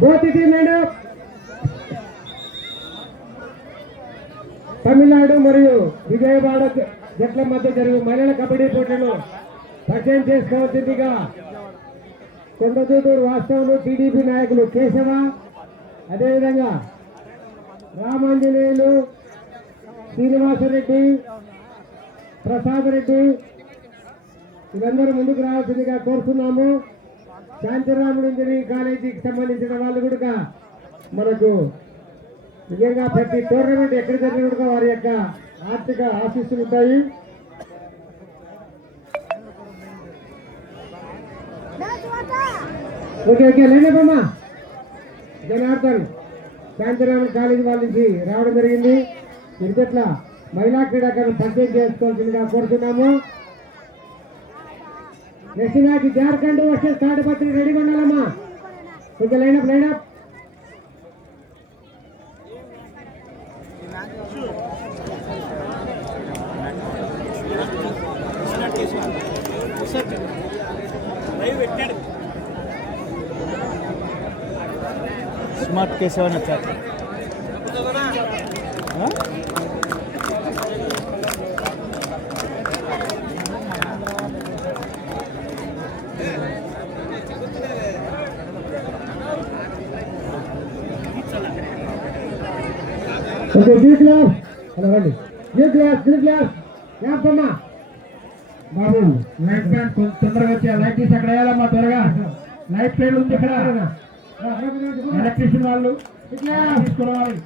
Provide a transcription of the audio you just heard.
Both team and Tamil Nadu మరియు విజయవాడ జట్ల మధ్య జరిగే మహిళల కబడ్డీ పోటీలను పరిచయం చేసుకోవాల్సిందిగా కొండదూటూరు వాస్తవులు టీడీపీ నాయకులు కేశవ, అదేవిధంగా రామాంజనేయులు, శ్రీనివాసరెడ్డి, ప్రసాద్ రెడ్డి వీళ్ళందరూ ముందుకు రావాల్సిందిగా కోరుతున్నాము. శాంతిరాముడు ఇంజనీరింగ్ కాలేజీకి సంబంధించిన వాళ్ళు కూడా మనకు నిజంగా ప్రతి టోర్నమెంట్ ఎక్కడ జరిగిన కూడా వారి యొక్క ఆర్థిక ఆశీస్సులు ఉంటాయి. Okay okay లేనమ్మా Janardhan Shantiramudu college వాళ్ళ నుంచి రావడం జరిగింది. ఇరుపట్ల మహిళా క్రీడాకారులు పరిచయం చేసుకోవాల్సిందిగా కోరుతున్నాము. Next match Jharkhand versus Tadipatri రెడీగా ఉండాలమ్మా. కొంచెం లైనప్ లైనప్ स्मार्ट कैसे होना चाहते हैं? ఓకే జీ క్లాస్ హలో రండి జీ క్లాస్ యాపమ్మా బాబు లైట్ ప్యాన్ కొంచెం తొందరగా వచ్చి లైట్ తీసి అక్కడ వేయాలమ్మా త్వరగా. లైట్ ప్లేట్ ఉంది ఇక్కడ, ఎలక్ట్రీషియన్ వాళ్ళు ఇట్లా తీసుకోవాలి.